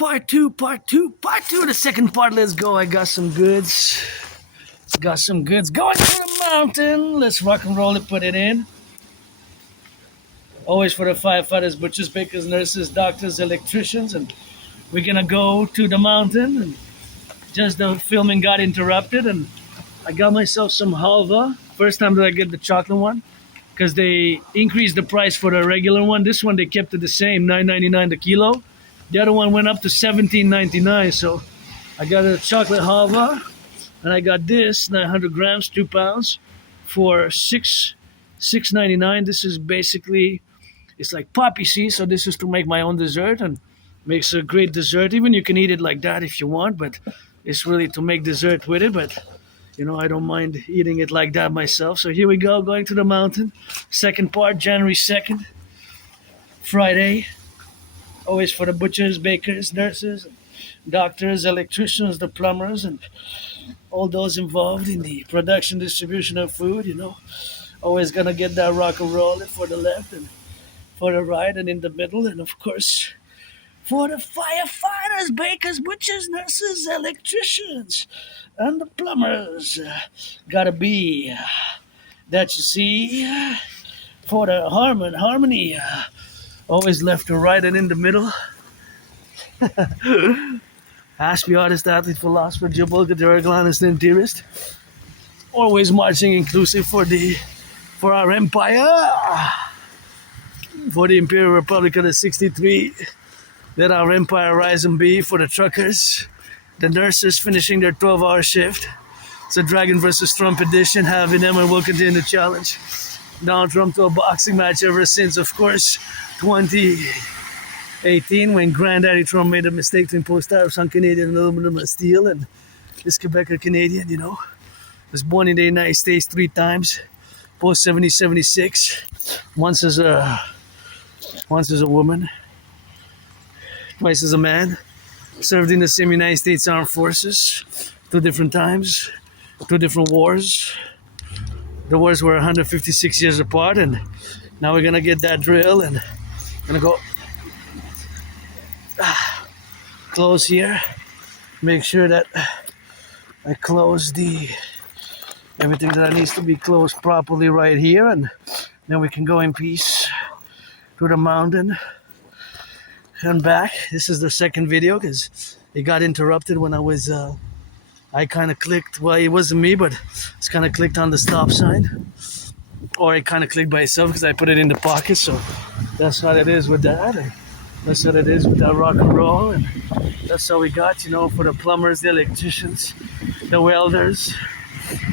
Part two, the second part. Let's go. I got some goods. Going to the mountain. Let's rock and roll it, put it in. Always for the firefighters, butchers, bakers, nurses, doctors, electricians. And we're going to go to the mountain. And just the filming got interrupted. And I got myself some halva. First time that I get the chocolate one. Because they increased the price for the regular one. This one, they kept it the same, $9.99 the kilo. The other one went up to $17.99. So I got a chocolate halva. And I got this, 900 grams, 2 pounds, for $6.99. This is basically, it's like poppy seed. So this is to make my own dessert and makes a great dessert. Even you can eat it like that if you want, but it's really to make dessert with it. But, you know, I don't mind eating it like that myself. So here we go, going to the mountain. Second part, January 2nd, Friday. Always for the butchers, bakers, nurses, doctors, electricians, the plumbers, and all those involved in the production, distribution of food, you know. Always gonna get that rock and roll for the left and for the right and in the middle. And of course, for the firefighters, bakers, butchers, nurses, electricians, and the plumbers. Gotta be that you see. For the harmony, always left to right and in the middle. Aspiesque, artist, athlete, philosopher, geopolitical, Draconis, and theorist. Always marching inclusive for our empire. For the Imperial Republic of the 63. Let our empire rise and be. For the truckers. The nurses finishing their 12-hour shift. It's a Dragon versus Trump edition. Having them and will continue the challenge. Donald Trump to a boxing match ever since, of course, 2018, when Granddaddy Trump made a mistake to impose tariffs on Canadian aluminum and steel, and this Quebecer Canadian, you know, was born in the United States 3 times, post 76, once as a woman, twice as a man, served in the same United States Armed Forces 2 different times, 2 different wars. The wars were 156 years apart, and now we're gonna get that drill and gonna go close here. Make sure that I close everything that needs to be closed properly right here, and then we can go in peace to the mountain and back. This is the second video because it got interrupted when I kind of clicked. Well, it wasn't me, but it's kind of clicked on the stop sign, or it kind of clicked by itself because I put it in the pocket. So that's how it is with that. And that's what it is with that rock and roll, and that's how we got, you know, for the plumbers, the electricians, the welders,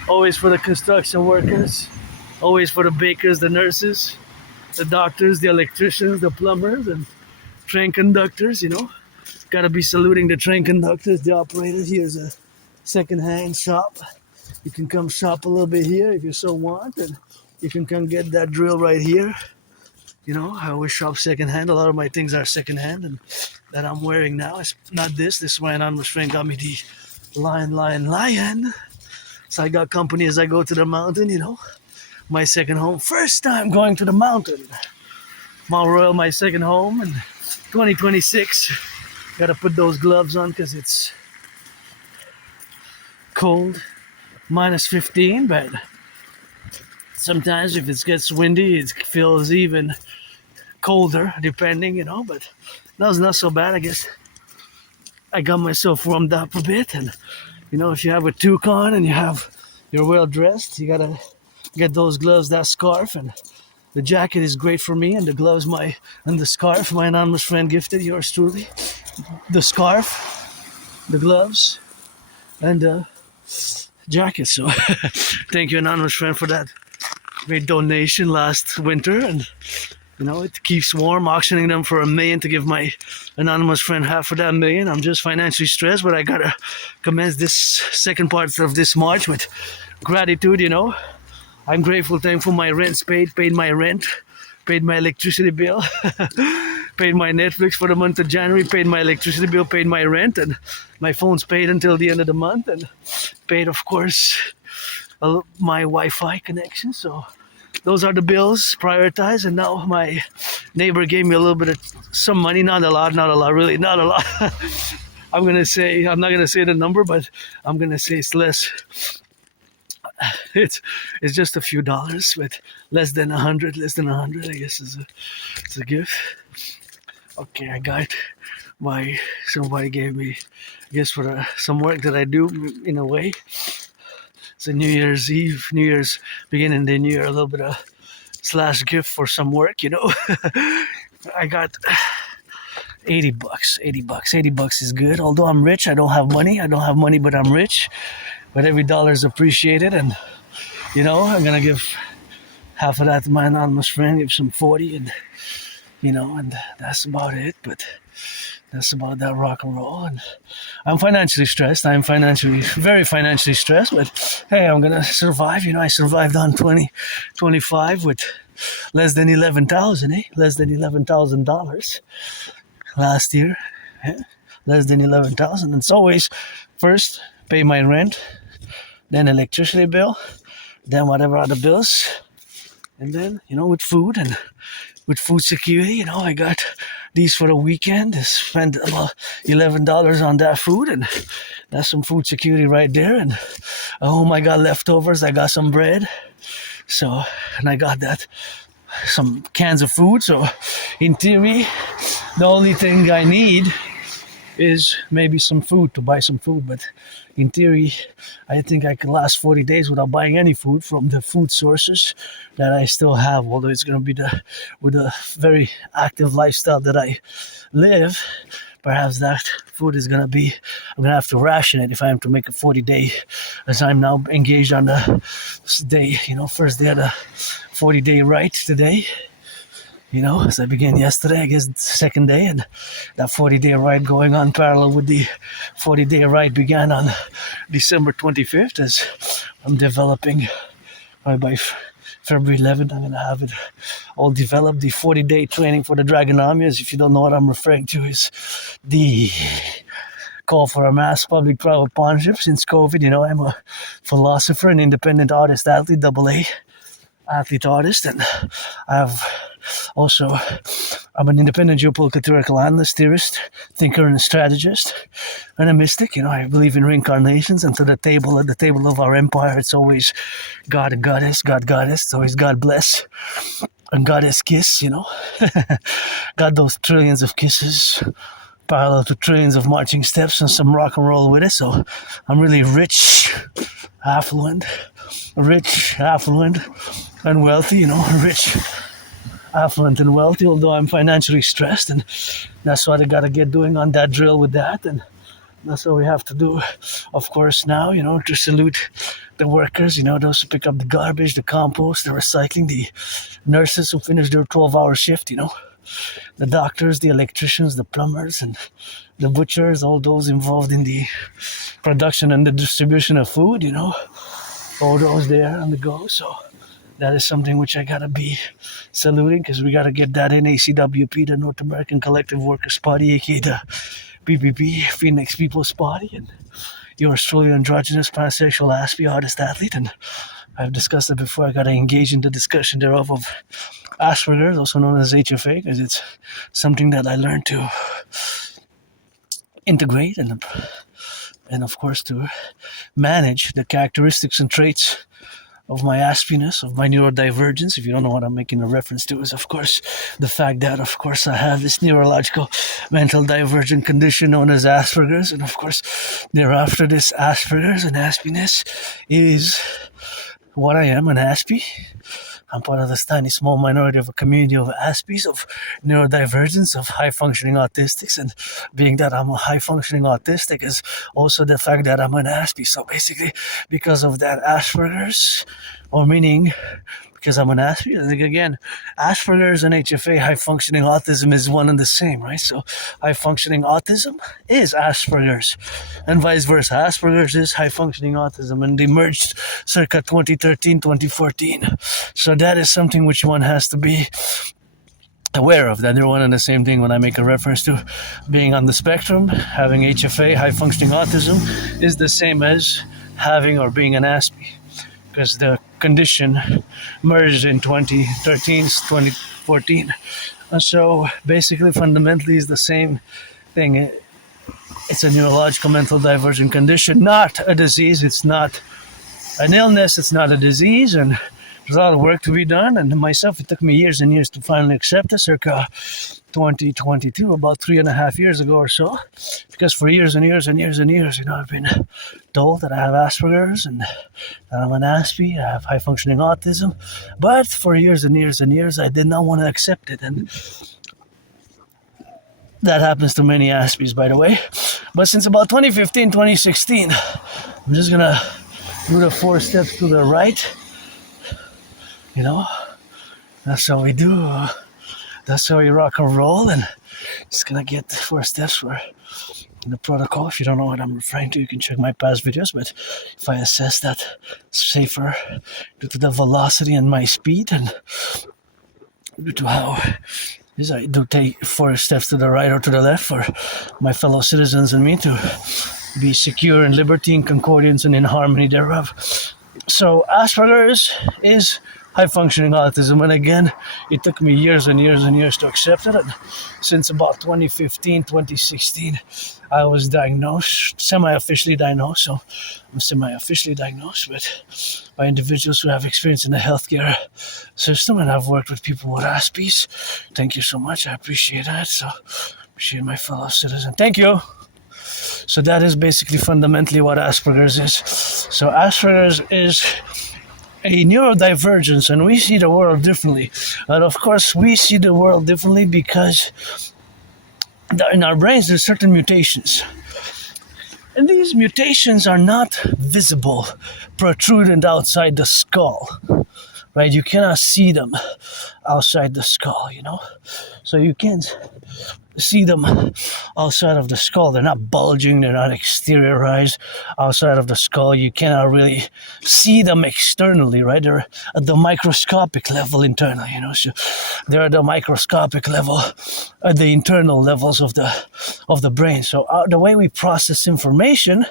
always for the construction workers, always for the bakers, the nurses, the doctors, the electricians, the plumbers, and train conductors, you know. Gotta be saluting the train conductors, the operators. Here's a second-hand shop. You can come shop a little bit here if you so want, and you can come get that drill right here. You know, I always shop second-hand. A lot of my things are second-hand, and that I'm wearing now. It's not this. This is my anonymous friend got me the lion. So I got company as I go to the mountain, you know. My second home. First time going to the mountain. Mount Royal, my second home, and 2026. Gotta put those gloves on because it's cold, minus 15, but sometimes if it gets windy, it feels even colder, depending, you know, but that was not so bad. I guess I got myself warmed up a bit, and, you know, if you have a toque on and you're well dressed, you gotta get those gloves, that scarf, and the jacket is great for me, and the gloves, and the scarf, my anonymous friend gifted, yours truly. The scarf, the gloves, and the jacket. So thank you, anonymous friend, for that great donation last winter. And, you know, it keeps warm, auctioning them for $1 million to give my anonymous friend half of that $1 million. I'm just financially stressed, but I gotta commence this second part of this March with gratitude, you know. I'm grateful, thankful my rent's paid my rent, paid my electricity bill, paid my Netflix for the month of January, paid my electricity bill, paid my rent, and my phone's paid until the end of the month, and paid, of course, my Wi-Fi connection. So those are the bills prioritized. And now my neighbor gave me a little bit of some money, not a lot, really, not a lot. I'm not gonna say the number, but I'm gonna say it's less. It's just a few dollars, but less than 100, I guess it's a gift. Okay, I got somebody gave me, I guess, for some work that I do in a way. It's a New Year's Eve, beginning the new year, a little bit of slash gift for some work, I got $80. $80 is good. Although I'm rich, I don't have money, but I'm rich. But every dollar is appreciated, and I'm gonna give half of that to my anonymous friend, give some 40, and and that's about it. But that's about that rock and roll. And I'm financially stressed. I'm very financially stressed, but hey, I'm gonna survive. I survived on 2025 with less than 11,000, less than $11,000 last year. Less than 11,000. And it's always first pay my rent, then electricity bill, then whatever other bills, and then with food and with food security. I got these for the weekend. I spent about $11 on that food, and that's some food security right there. And at home I got leftovers. I got some bread, and I got some cans of food. So in theory, the only thing I need is maybe some food, to buy some food. But in theory, I think I can last 40 days without buying any food from the food sources that I still have. Although it's going to be with a very active lifestyle that I live, perhaps that food is going to be, I'm going to have to ration it if I am to make a 40-day, as I'm now engaged on the day, first day of the 40-day rite today. As I began yesterday, I guess the second day, and that 40-day ride going on parallel with the 40-day ride began on December 25th, as I'm developing, by February 11th, I'm going to have it all developed. The 40-day training for the Draconis, if you don't know what I'm referring to, is the call for a mass public private partnership. Since COVID, I'm a philosopher, an independent artist, athlete, AA athlete artist, and I'm an independent geopolitical theoretical analyst, theorist, thinker, and strategist, and a mystic. I believe in reincarnations, and at the table of our empire, it's always God and Goddess, it's always God bless and Goddess kiss. Got those trillions of kisses parallel to trillions of marching steps and some rock and roll with it. So I'm really rich, affluent, and wealthy, rich, affluent, and wealthy, although I'm financially stressed, and that's what I gotta get doing on that drill with that, and that's what we have to do, of course, now, to salute the workers, those who pick up the garbage, the compost, the recycling, the nurses who finish their 12-hour shift, the doctors, the electricians, the plumbers, and the butchers, all those involved in the production and the distribution of food, all those there on the go. So that is something which I gotta be saluting, because we gotta get that N.A.C.W.P, the North American Collective Workers Party, aka the PPP, Phoenix People's Party, and yours truly, androgynous, pansexual, Aspiesque artist, athlete. And I've discussed it before. I gotta engage in the discussion thereof of Asperger's, also known as HFA, because it's something that I learned to integrate and of course to manage the characteristics and traits of my aspiness, of my neurodivergence. If you don't know what I'm making a reference to, is of course the fact that of course I have this neurological mental divergent condition known as Asperger's, and of course thereafter this Asperger's and aspiness is what I am, an Aspie. I'm part of this tiny small minority of a community of Aspies, of neurodivergence, of high-functioning autistics, and being that I'm a high-functioning autistic is also the fact that I'm an Aspie. So basically, because of that Asperger's, or meaning because I'm an Aspie, I think again, Asperger's and HFA, high-functioning autism, is one and the same, right? So high-functioning autism is Asperger's, and vice versa. Asperger's is high-functioning autism, and they merged circa 2013, 2014. So that is something which one has to be aware of, that they're one and the same thing. When I make a reference to being on the spectrum, having HFA, high-functioning autism, is the same as having or being an Aspie, because the condition merged in 2013, 2014. And so basically, fundamentally, it's the same thing. It's a neurological mental divergent condition, not a disease. It's not an illness. It's not a disease. And there's a lot of work to be done. And myself, it took me years and years to finally accept it, circa 2022, about 3.5 years ago or so. Because for years and years and years and years, I've been told that I have Asperger's and that I'm an Aspie, I have high functioning autism. But for years and years and years, I did not want to accept it. And that happens to many Aspies, by the way. But since about 2015, 2016, I'm just going to do the 4 steps to the right. That's how we do. That's how we rock and roll. And just going to get the 4 steps for the protocol. If you don't know what I'm referring to, you can check my past videos. But if I assess that safer due to the velocity and my speed and due to how I do take 4 steps to the right or to the left for my fellow citizens and me to be secure in liberty, in concordance, and in harmony thereof. So Asperger's is high-functioning autism, and again, it took me years and years and years to accept it. And since about 2015, 2016, I was diagnosed, semi-officially diagnosed. So I'm semi-officially diagnosed, but by individuals who have experience in the healthcare system, and I've worked with people with Aspies. Thank you so much. I appreciate that. So appreciate my fellow citizen. Thank you. So that is basically fundamentally what Asperger's is. So Asperger's is a neurodivergence, and we see the world differently. And of course, we see the world differently because in our brains there's certain mutations. And these mutations are not visible, protruding outside the skull. Right? You cannot see them outside the skull, So you can't see them outside of the skull. They're not bulging, they're not exteriorized outside of the skull. You cannot really see them externally, right? They're at the microscopic level internally, So they're at the microscopic level, at the internal levels of the brain. So the way we process information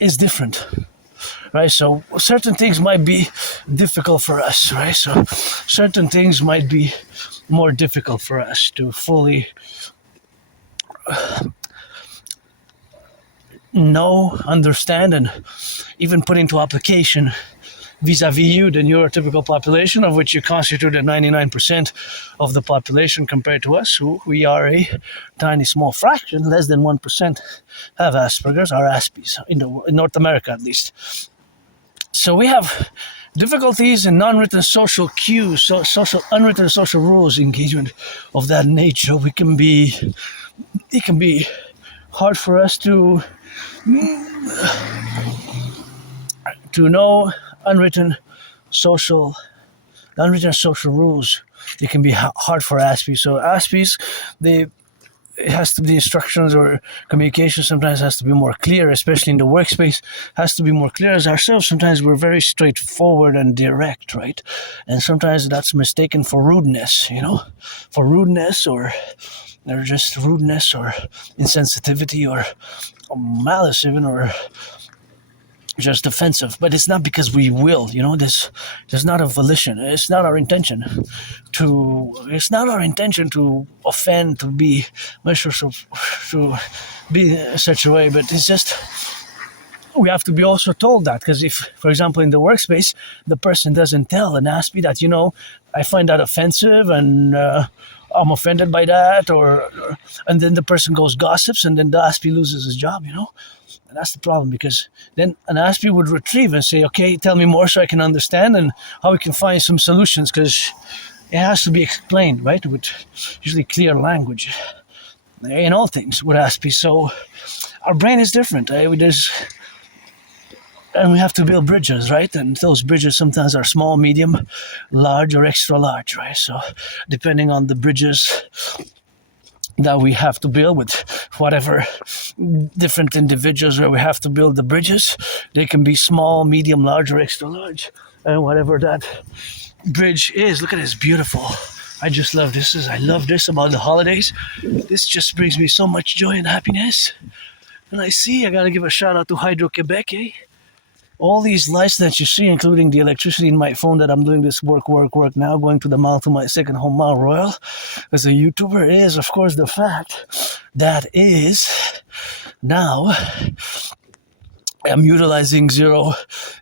is different. Right, so certain things might be difficult for us, right? So certain things might be more difficult for us to fully know, understand, and even put into application vis-a-vis you, the neurotypical population, of which you constitute 99% of the population compared to us, who we are a tiny small fraction, less than 1% have Asperger's, or Aspies, in North America at least. So we have difficulties in non-written social cues, unwritten social rules, engagement of that nature. It can be hard for us to know unwritten social rules. It can be hard for Aspies. So Aspies, it has to be instructions or communication sometimes has to be more clear, especially in the workspace, has to be more clear. As ourselves, sometimes we're very straightforward and direct, right? And sometimes that's mistaken for rudeness, for rudeness or just rudeness or insensitivity or malice even, or just offensive. But it's not because we will, there's not a volition. It's not our intention to offend, to be in such a way. But it's just, we have to be also told that, because if, for example, in the workspace, the person doesn't tell an Aspie that, I find that offensive and I'm offended by that, and then the person goes gossips, and then the Aspie loses his job, And that's the problem, because then an Aspie would retrieve and say, okay, tell me more so I can understand and how we can find some solutions, because it has to be explained, right, with usually clear language in all things with Aspies. So our brain is different. And we have to build bridges, right? And those bridges sometimes are small, medium, large, or extra large, right? So depending on the bridges that we have to build with whatever different individuals where we have to build the bridges, they can be small, medium, large, or extra large. And whatever that bridge is, look at this, beautiful. I just love this. I love this about the holidays. This just brings me so much joy and happiness. And I got to give a shout out to Hydro Quebec, all these lights that you see, including the electricity in my phone that I'm doing this work now, going to the mall to my second home, Mount Royal, as a YouTuber, is, of course, the fact that is now I'm utilizing zero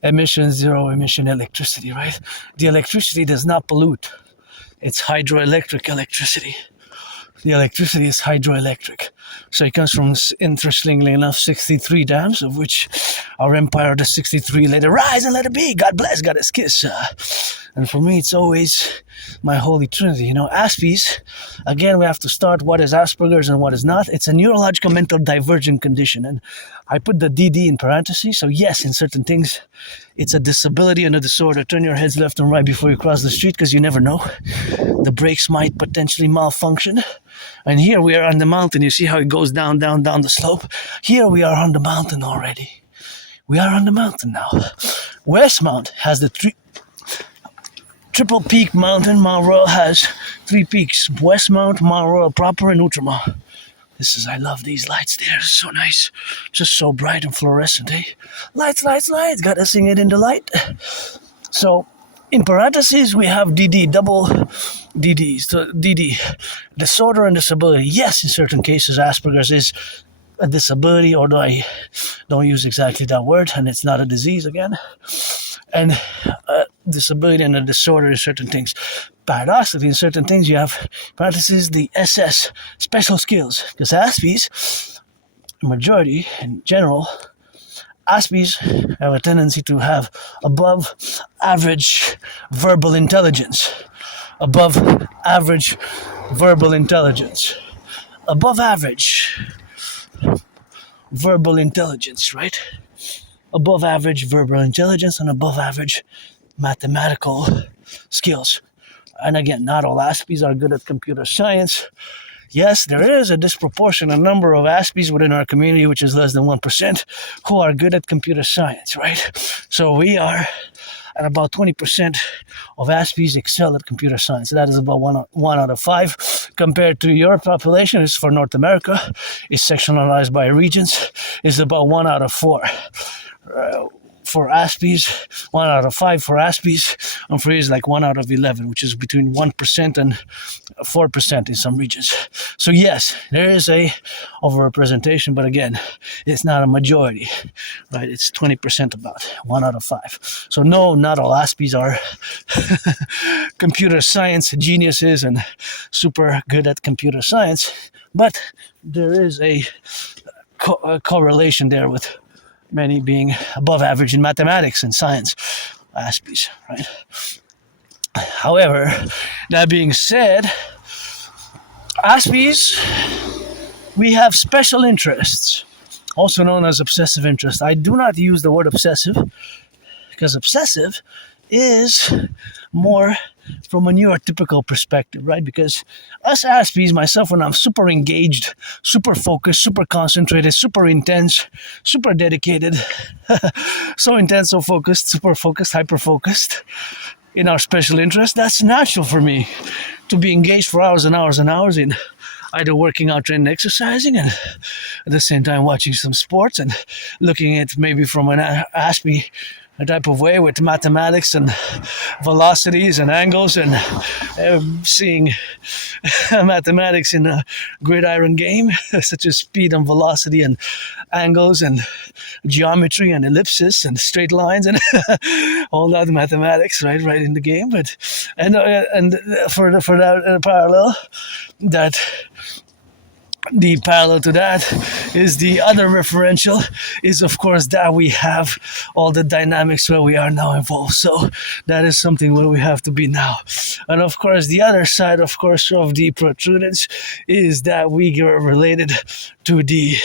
emission electricity, right? The electricity does not pollute. It's hydroelectric electricity. The electricity is hydroelectric. So it comes from, interestingly enough, 63 dams, of which our empire, the 63, let it rise and let it be. God bless, God is kiss. And for me, it's always my holy trinity. Aspies, again, we have to start what is Asperger's and what is not. It's a neurological mental divergent condition. And I put the dedie in parentheses. So yes, in certain things, it's a disability and a disorder. Turn your heads left and right before you cross the street, because you never know. The brakes might potentially malfunction. And here we are on the mountain. You see how it goes down the slope? Here we are on the mountain already. We are on the mountain now. Westmount has the triple peak mountain. Mount Royal has 3 peaks. Westmount, Mount Royal proper, and Outremer. I love these lights. They're so nice. Just so bright and fluorescent, eh? Lights. Gotta sing it in the light. So, in parentheses, we have DD, double DDs. So DD, disorder and disability. Yes, in certain cases, Asperger's is a disability, although I don't use exactly that word, and it's not a disease again. And disability and a disorder in certain things. Paradoxically, in certain things, you have, parentheses, the SS, special skills. Because Aspies, majority in general, Aspies have a tendency to have above average verbal intelligence. Above average verbal intelligence. Above average verbal intelligence, right? Above average verbal intelligence and above average mathematical skills. And again, not all Aspies are good at computer science. Yes, there is a disproportionate number of Aspies within our community, which is less than 1%, who are good at computer science, right? So we are at about 20% of Aspies excel at computer science. That is about one out of 5. Compared to your population, is for North America, is sectionalized by regions, is about 1 out of 4. For Aspies, 1 out of 5 for Aspies, and for is like 1 out of 11, which is between 1% and 4% in some regions. So yes, there is a overrepresentation, but again, it's not a majority, right? It's 20% about, 1 out of 5. So no, not all Aspies are computer science geniuses and super good at computer science, but there is a correlation there with many being above average in mathematics and science, Aspies, right? However, that being said, Aspies, we have special interests, also known as obsessive interest. I do not use the word obsessive, because obsessive is more from a neurotypical perspective, right? Because us Aspies, myself, when I'm super engaged, super focused, super concentrated, super intense, super dedicated, so intense, so focused, super focused, hyper-focused in our special interest, that's natural for me to be engaged for hours and hours and hours in either working out, training, exercising, and at the same time watching some sports and looking at maybe from an Aspie type of way with mathematics and velocities and angles and seeing mathematics in a gridiron game, such as speed and velocity and angles and geometry and ellipsis and straight lines and all that mathematics, right in the game. But and for that parallel, that the parallel to that is the other referential is, of course, that we have all the dynamics where we are now involved. So that is something where we have to be now. And of course, the other side, of course, of the protrudence is that we are related to the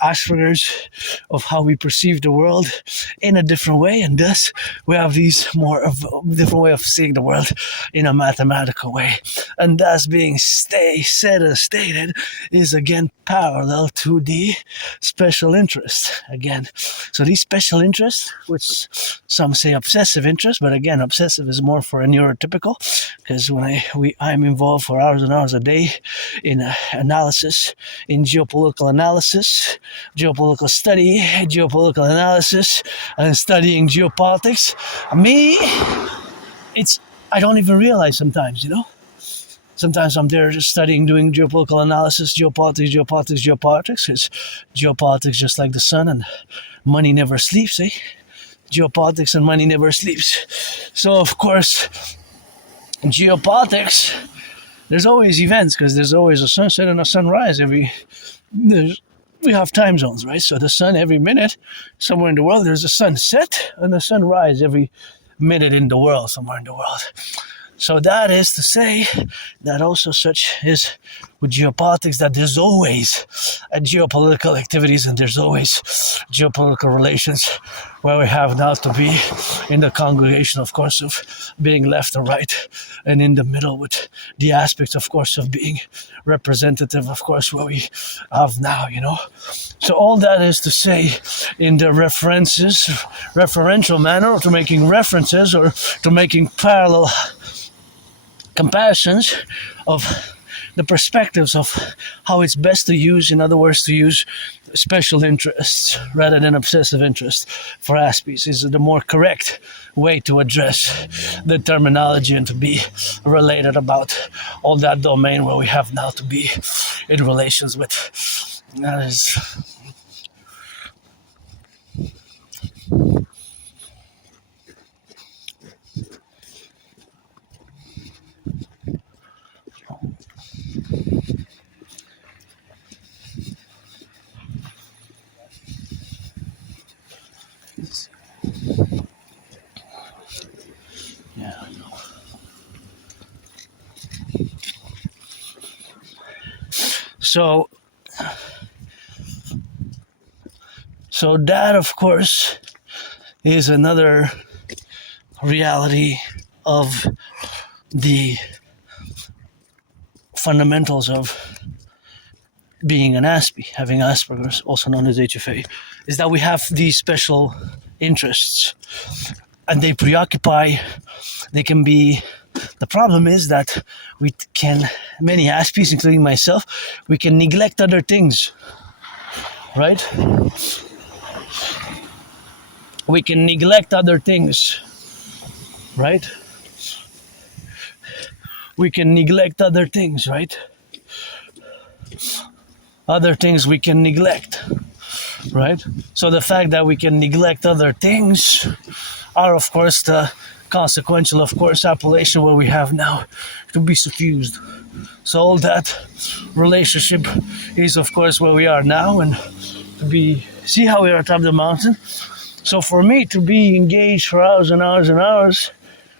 Asperger's of how we perceive the world in a different way, and thus we have these more of a different way of seeing the world in a mathematical way. And thus being said and stated is again parallel to the special interest again. So these special interests, which some say obsessive interest, but again, obsessive is more for a neurotypical, because when I'm involved for hours and hours a day in analysis, in geopolitical analysis, geopolitical study, geopolitical analysis, and studying geopolitics. I don't even realize sometimes, Sometimes I'm there just studying, doing geopolitical analysis, geopolitics, because geopolitics just like the sun and money never sleeps, eh? Geopolitics and money never sleeps. So, of course, geopolitics, there's always events, because there's always a sunset and a sunrise. We have time zones, right? So the sun, every minute, somewhere in the world, there's a sunset and a sunrise every minute in the world, somewhere in the world. So that is to say that also such is with geopolitics, that there's always geopolitical activities and there's always geopolitical relations, where we have now to be in the congregation, of course, of being left and right, and in the middle with the aspects, of course, of being representative, of course, where we have now, So all that is to say, in the referential manner, or to making references, or to making parallel comparisons of the perspectives of how it's best to use, in other words, to use special interests rather than obsessive interests for Aspies is the more correct way to address the terminology and to be related about all that domain where we have now to be in relations with. That is... Yeah, I know. So that, of course, is another reality of the fundamentals of being an Aspie, having Asperger's, also known as HFA, is that we have these special interests and they preoccupy, they can be... The problem is that many Aspies, including myself, we can neglect other things, right? We can neglect other things, right? We can neglect other things, right? Other things we can neglect, right? So the fact that we can neglect other things are, of course, the consequential, of course, appellation where we have now to be suffused. So all that relationship is, of course, where we are now, and see how we are atop the mountain. So for me to be engaged for hours and hours and hours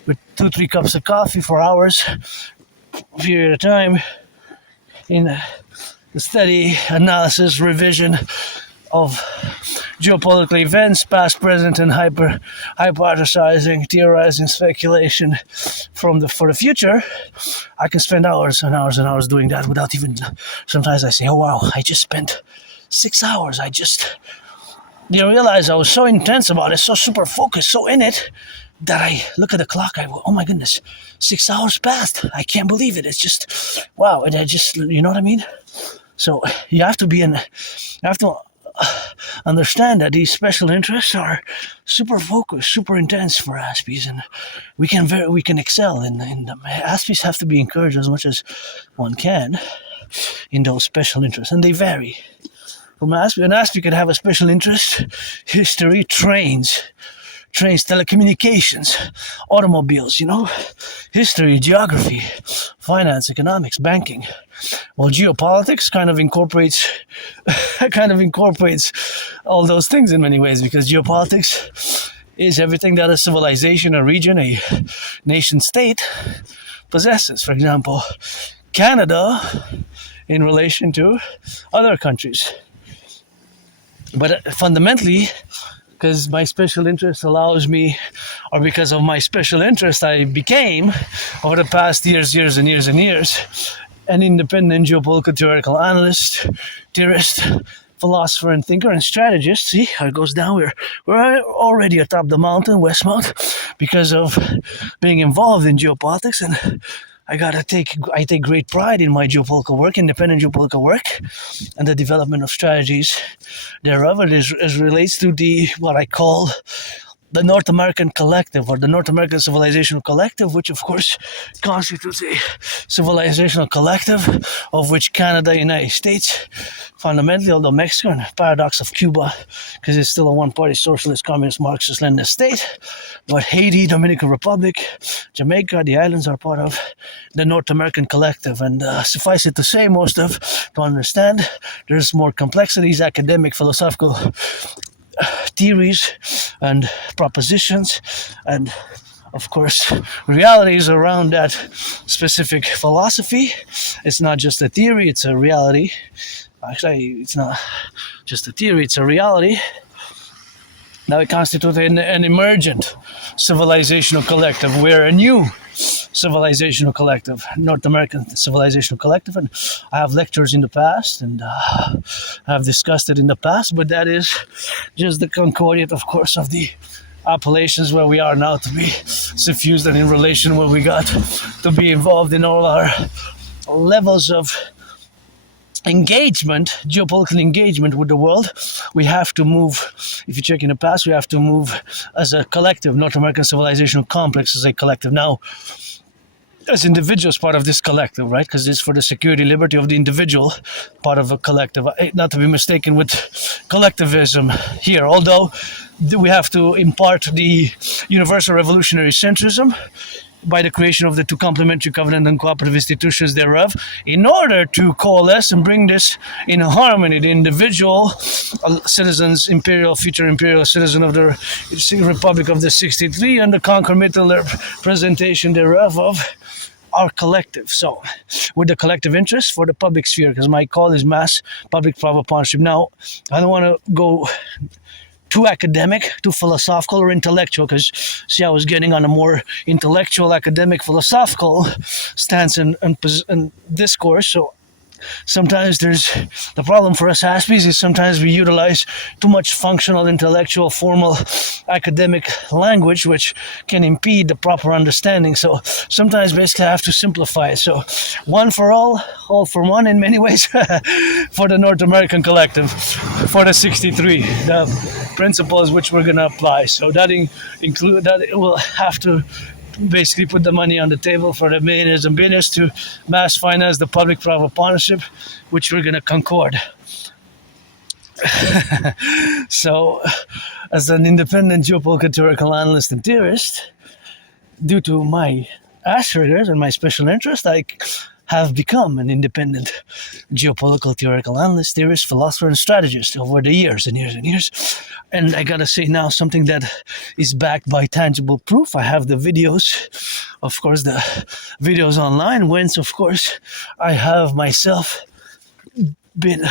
with 2-3 cups of coffee for hours period of time in the study, analysis, revision of geopolitical events, past, present, and hypothesizing, theorizing, speculation for the future, I can spend hours and hours and hours doing that without even... Sometimes I say, oh wow, I just spent 6 hours. I just didn't realize I was so intense about it, so super focused, so in it, that I look at the clock, I go, oh my goodness, 6 hours passed. I can't believe it. It's just, wow. And I just, you know what I mean? So you have to understand that these special interests are super focused, super intense for Aspies, and we can excel in them. Aspies have to be encouraged as much as one can in those special interests, and they vary. From an Aspie could have a special interest: history, trains, telecommunications, automobiles, history, geography, finance, economics, banking. Well, geopolitics kind of incorporates all those things in many ways, because geopolitics is everything that a civilization, a region, a nation state possesses. For example, Canada in relation to other countries. But fundamentally, because my special interest allows me, or because of my special interest I became, over the past years, an independent geopolitical theoretical analyst, theorist, philosopher and thinker and strategist. See how it goes down. We're already atop the mountain, Westmount, because of being involved in geopolitics, and I take great pride in my geopolitical work, independent geopolitical work, and the development of strategies thereof. It as relates to what I call the North American Collective, or the North American Civilizational Collective, which of course constitutes a civilizational collective of which Canada, United States, fundamentally, although Mexico, and paradox of Cuba, because it's still a one-party socialist, communist, Marxist, Leninist state, but Haiti, Dominican Republic, Jamaica, the islands are part of the North American Collective, and suffice it to say, to understand, there's more complexities, academic, philosophical theories and propositions, and of course realities around that specific philosophy. It's not just a theory, it's a reality. Actually, it's not just a theory, it's a reality. Now it constitutes an emergent civilizational collective. We're a new civilizational collective, North American civilizational collective, and I have lectures in the past, and I have discussed it in the past, but that is just the concordiate, of course, of the appellations where we are now to be suffused, and in relation where we got to be involved in all our levels of engagement, geopolitical engagement with the world. We have to move, if you check in the past, we have to move as a collective, North American civilizational complex as a collective. Now, as individuals, part of this collective, right? Because it's for the security, liberty of the individual, part of a collective. Not to be mistaken with collectivism here, although we have to impart the universal revolutionary centrism by the creation of the two complementary covenant and cooperative institutions thereof, in order to coalesce and bring this in harmony, the individual citizens, future imperial citizen of the Republic of the 63, and the concomitant representation thereof of our collective. So, with the collective interest for the public sphere, because my call is mass public-private partnership. Now, I don't want to go too academic, too philosophical or intellectual, because see, I was getting on a more intellectual, academic, philosophical stance and discourse. So sometimes there's the problem for us Aspies is sometimes we utilize too much functional, intellectual, formal, academic language, which can impede the proper understanding. So sometimes basically I have to simplify it. So one for all for one in many ways for the North American Collective, for the 63, the principles which we're going to apply. So that include that it will have to basically put the money on the table for the millionaires and billionaires to mass finance the public-private partnership, which we're going to concord. So, as an independent geopolitical theoretical analyst and theorist, due to my Asperger's and my special interest, I have become an independent geopolitical theoretical analyst, theorist, philosopher, and strategist over the years and years and years. And I gotta say now something that is backed by tangible proof. I have the videos, of course, the videos online, whence, of course, I have myself been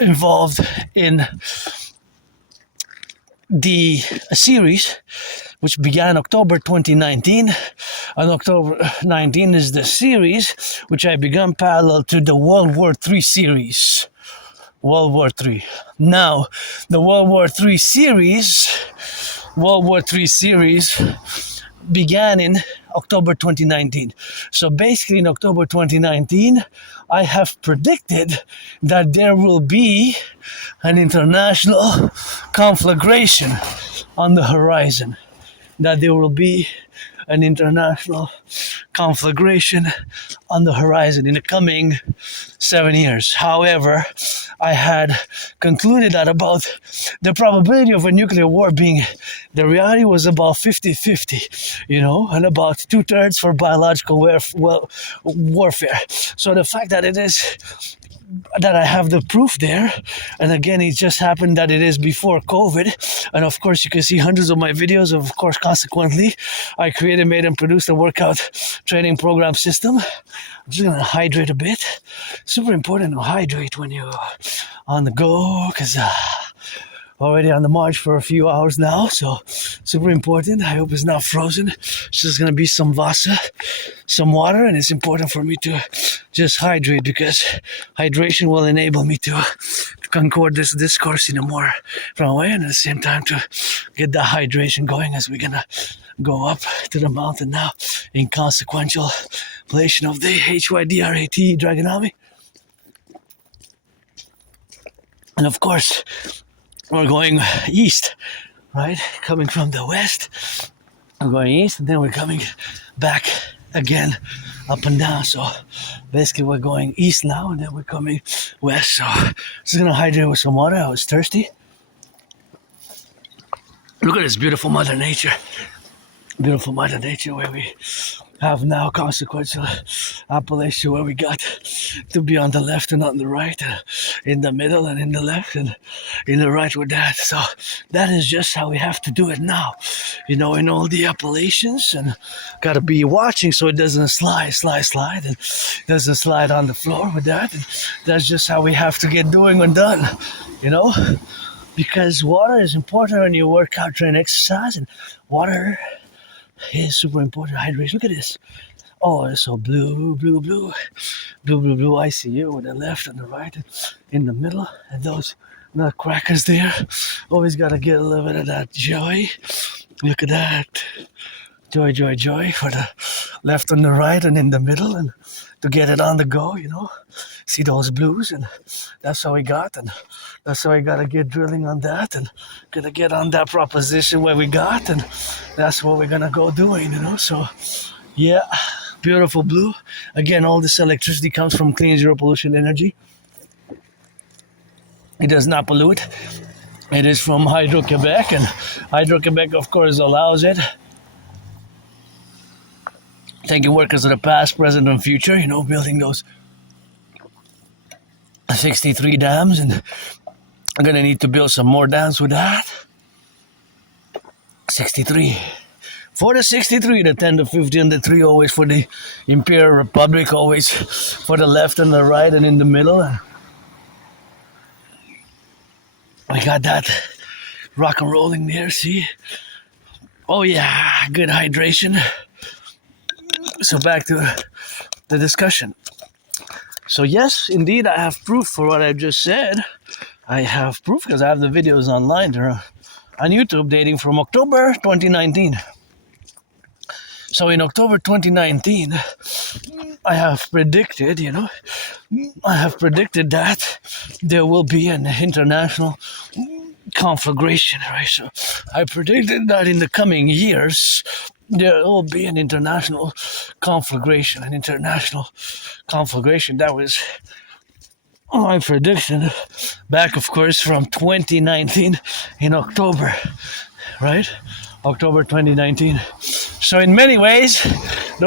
involved in a series which began October 2019, and October 19 is the series which I began parallel to the World War III series. World War III. Now, the World War III series began in October 2019. So basically in October 2019, I have predicted that there will be an international conflagration on the horizon. That there will be an international conflagration on the horizon in the coming 7 years. However, I had concluded that about the probability of a nuclear war being, the reality was about 50-50, and about 2/3 for biological warfare. So the fact that I have the proof there, and again, it just happened that it is before COVID, and of course you can see hundreds of my videos. Of course, consequently, I created, made, and produced a workout training program system. I'm just gonna hydrate a bit. Super important to hydrate when you're on the go, because already on the march for a few hours now, so super important. I hope it's not frozen. It's just gonna be some Vasa, some water, and it's important for me to just hydrate because hydration will enable me to concord this discourse in a more from way, and at the same time to get the hydration going as we're gonna go up to the mountain now in consequential relation of the HYDRAT Draconis. And of course, we're going east, right? Coming from the west, we're going east, and then we're coming back again up and down. So basically, we're going east now, and then we're coming west. So just gonna hydrate with some water. I was thirsty. Look at this beautiful Mother Nature. Beautiful Mother Nature where we have now consequential appellation where we got to be on the left and on the right, in the middle and in the left and in the right with that. So that is just how we have to do it now, in all the appellations, and got to be watching so it doesn't slide and doesn't slide on the floor with that. And that's just how we have to get doing when done, because water is important when you work out, train, exercise, and water is super important. Hydration. Look at this. Oh, it's so blue. I see you with the left and the right and in the middle, and those nutcrackers there. Always got to get a little bit of that joy. Look at that. Joy for the left and the right and in the middle, and to get it on the go, See those blues, and that's how we got, and that's how we got to get drilling on that, and gonna get on that proposition where we got, and that's what we're gonna go doing, So, yeah, beautiful blue. Again, all this electricity comes from clean zero pollution energy. It does not pollute. It is from Hydro-Quebec, and Hydro-Quebec, of course, allows it. Thanking workers of the past, present, and future, building those 63 dams, and I'm gonna need to build some more dams with that. 63. For the 63, the 10, the 50, and the 3 always for the Imperial Republic, always for the left and the right and in the middle. I got that rock and rolling there, see? Oh yeah, good hydration. So back to the discussion. So yes, indeed, I have proof for what I've just said. I have proof because I have the videos online. They're on YouTube dating from October 2019. So in October 2019, I have predicted, that there will be an international conflagration, right? So I predicted that in the coming years, there will be an international conflagration, That was my prediction back, of course, from 2019 in October, right? October 2019. So in many ways, the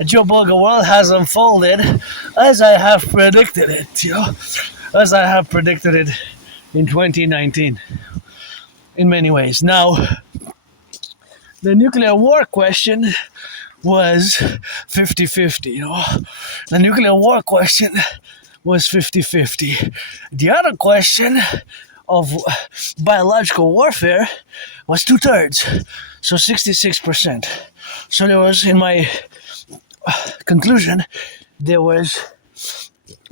geopolitical world has unfolded as I have predicted it, as I have predicted it in 2019, in many ways. Now, the nuclear war question was 50-50, The nuclear war question was 50-50. The other question of biological warfare was 2/3, so 66%. So there was, in my conclusion, there was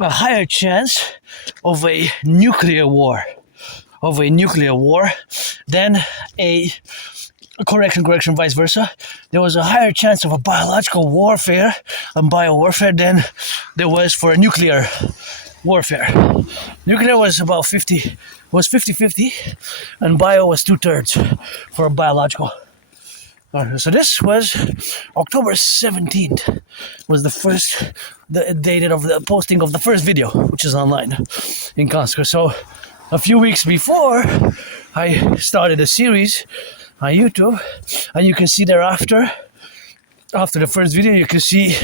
a higher chance of a nuclear war, than a correction, vice versa. There was a higher chance of a biological warfare and biowarfare than there was for a nuclear warfare. Nuclear was about 50-50, and bio was 2/3 for biological. So this was October 17th, was the date of the posting of the first video, which is online in Consequence. So a few weeks before, I started a series on YouTube, and you can see thereafter, after the first video, you can see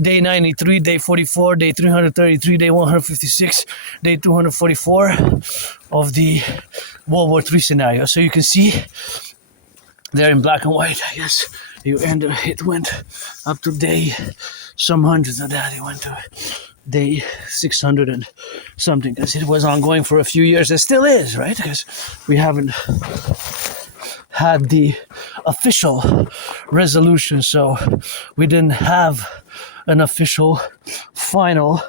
day 93, day 44, day 333, day 156, day 244 of the World War III scenario. So you can see there in black and white, I guess, it went up to day, some hundreds of that, it went to day 600 and something, because it was ongoing for a few years. It still is, right? Because we haven't had the official resolution. So we didn't have an official final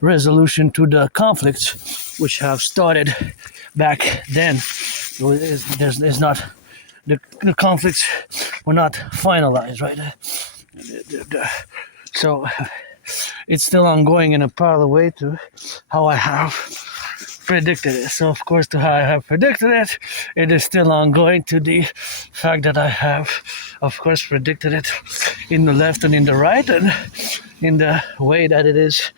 resolution to the conflicts which have started back then. There's not the conflicts were not finalized, right? So it's still ongoing in a parallel way to how I have predicted it. So of course, to how I have predicted it, it is still ongoing to the fact that I have, of course, predicted it in the left and in the right, and in the way that it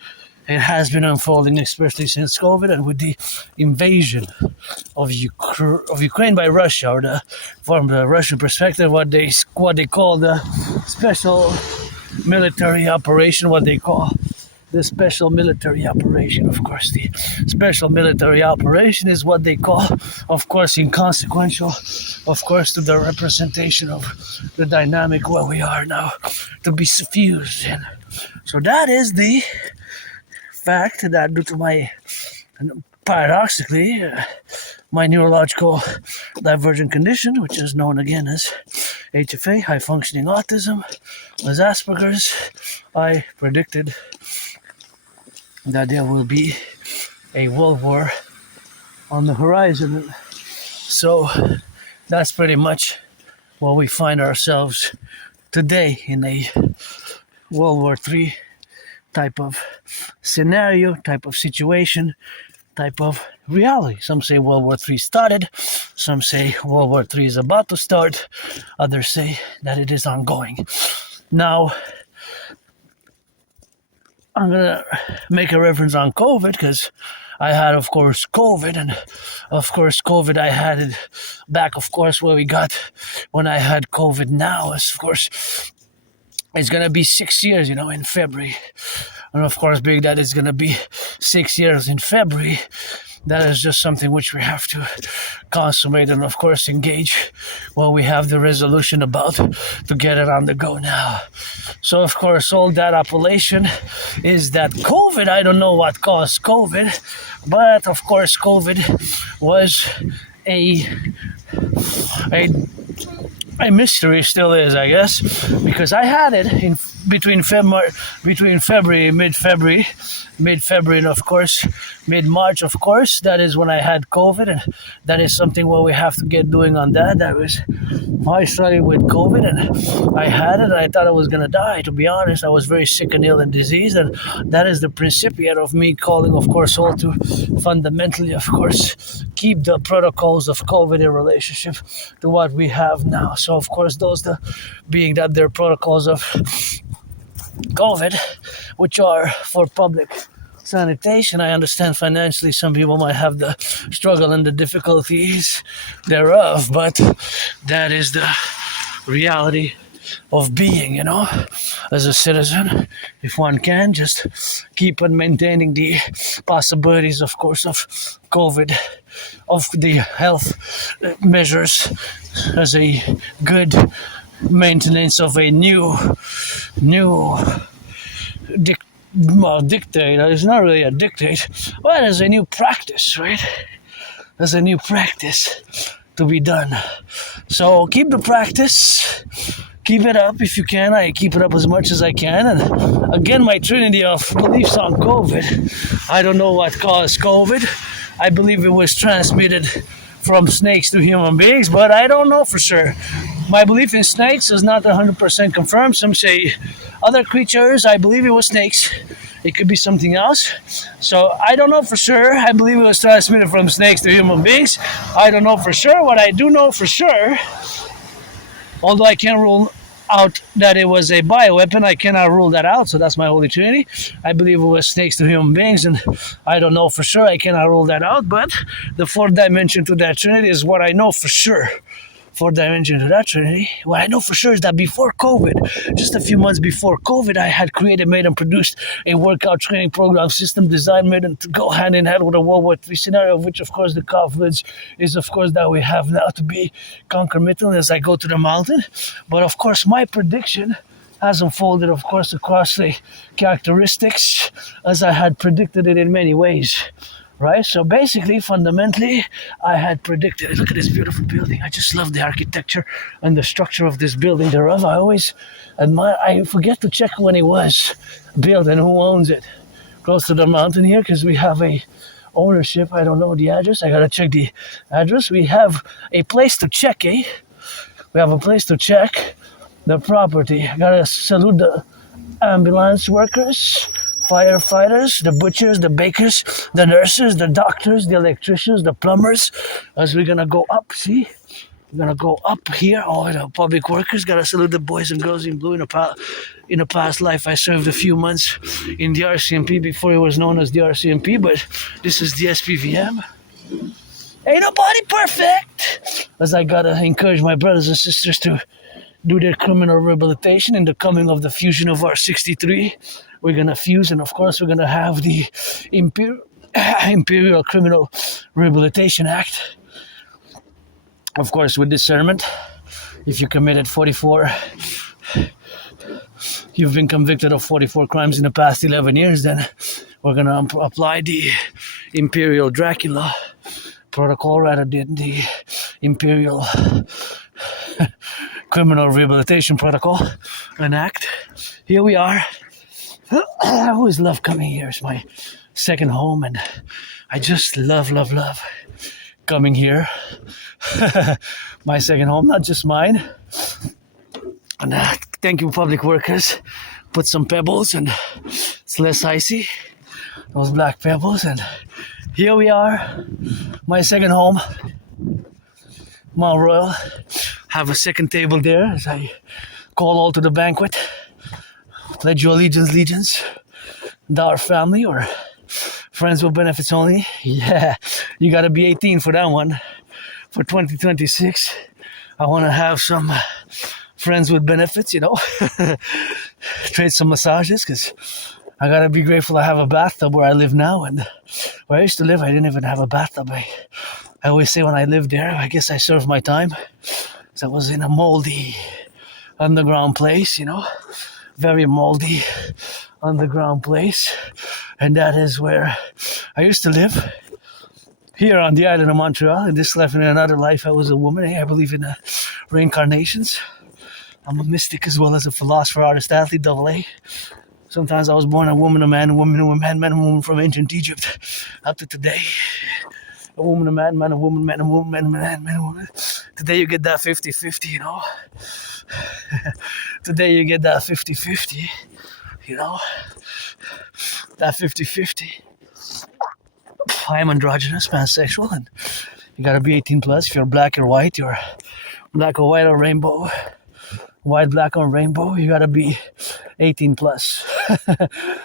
has been unfolding, especially since COVID and with the invasion of Ukraine by Russia, or from the Russian perspective, what they call the special military operation, what they call the special military operation. Of course, the special military operation is what they call, of course, inconsequential, of course, to the representation of the dynamic where we are now to be suffused in. So that is the fact that, due to my, paradoxically, my neurological divergent condition, which is known again as HFA, high functioning autism, as Asperger's, I predicted that there will be a world war on the horizon. So that's pretty much where we find ourselves today, in a World War III type of scenario, type of situation, type of reality. Some say World War III started, some say World War III is about to start, others say that it is ongoing. Now, I'm gonna make a reference on COVID because I had, of course, COVID, and of course, COVID, I had it back, of course, where we got when I had COVID now, is, of course, it's gonna be 6 years, in February. And of course, being that it's gonna be 6 years in February, that is just something which we have to consummate and, of course, engage while we have the resolution about to get it on the go now. So, of course, all that appellation is that COVID, I don't know what caused COVID, but, of course, COVID was a mystery, still is, I guess, because I had it in between February, mid-February, and of course mid-March. Of course, that is when I had COVID, and that is something where we have to get doing on that. That was my study with COVID, and I had it, and I thought I was gonna die. To be honest, I was very sick and ill and diseased, and that is the principiate of me calling, of course, all to fundamentally, of course, keep the protocols of COVID in relationship to what we have now. So, of course, those being that they're protocols of COVID, which are for public sanitation. I understand financially some people might have the struggle and the difficulties thereof, but that is the reality of being, as a citizen. If one can just keep on maintaining the possibilities, of course, of COVID, of the health measures, as a good maintenance of a new dictate. It's not really a dictate, but as a new practice, right? As a new practice to be done. So keep the practice. Keep it up if you can. I keep it up as much as I can. And again, my trinity of beliefs on COVID. I don't know what caused COVID. I believe it was transmitted from snakes to human beings, but I don't know for sure. My belief in snakes is not 100% confirmed. Some say other creatures. I believe it was snakes. It could be something else. So I don't know for sure. I believe it was transmitted from snakes to human beings. I don't know for sure. What I do know for sure, although I can't rule out that it was a bioweapon, I cannot rule that out. So that's my holy trinity. I believe it was snakes to human beings, and I don't know for sure. I cannot rule that out. But the fourth dimension to that trinity is what I know for sure. Fourth dimension to that trinity, what I know for sure is that before COVID, just a few months before COVID, I had created, made, and produced a workout training program system designed, made, and to go hand in hand with a World War III scenario, of which, of course, the confidence is, of course, that we have now to be concomitant as I go to the mountain. But, of course, my prediction has unfolded, of course, across the characteristics as I had predicted it in many ways. right? So basically, fundamentally, I had predicted. Look at this beautiful building. I just love the architecture and the structure of this building thereof. I always admire. I forget to check when it was built and who owns it. Close to the mountain here, because we have a ownership. I don't know the address. I gotta check the address. We have a place to check, eh? We have a place to check the property. I gotta salute the ambulance workers, firefighters, the butchers, the bakers, the nurses, the doctors, the electricians, the plumbers. As we're gonna go up, see? We're gonna go up here. All the public workers. Gotta salute the boys and girls in blue. In a past life, I served a few months in the RCMP before it was known as the RCMP, but this is the SPVM. Ain't nobody perfect! As I gotta encourage my brothers and sisters to do their criminal rehabilitation in the coming of the fusion of our 63. We're gonna fuse, and of course we're gonna have the Imperial Criminal Rehabilitation Act. Of course, with discernment. If you committed 44, you've been convicted of 44 crimes in the past 11 years, then we're gonna apply the Imperial Dracula protocol rather than the Imperial Criminal Rehabilitation Protocol, an act. Here we are. I always love coming here. It's my second home, and I just love coming here. My second home, not just mine. And thank you, public workers. Put some pebbles, and it's less icy. Those black pebbles, and here we are. My second home, Mount Royal. Have a second table there as I call all to the banquet. Pledge your allegiance, our family, or friends with benefits only. Yeah, you gotta be 18 for that one. For 2026, I wanna have some friends with benefits, you know. Trade some massages, because I gotta be grateful I have a bathtub where I live now. And where I used to live, I didn't even have a bathtub. I always say when I lived there, I guess I served my time. So I was in a moldy underground place, you know, very moldy underground place. And that is where I used to live, here on the island of Montreal. In this life and in another life, I was a woman. I believe in reincarnations. I'm a mystic as well as a philosopher, artist, athlete, double A. Sometimes I was born a woman, a man, a woman, a man, man, a woman from ancient Egypt up to today. A woman, a man, man, a woman, man, a woman, man, man, a woman. Today you get that 50-50, you know. Today you get that 50-50, you know. That 50-50. I am androgynous, pansexual, and you gotta be 18 plus. If you're black or white, you're black or white or rainbow. White, black, or rainbow, you gotta be 18 plus.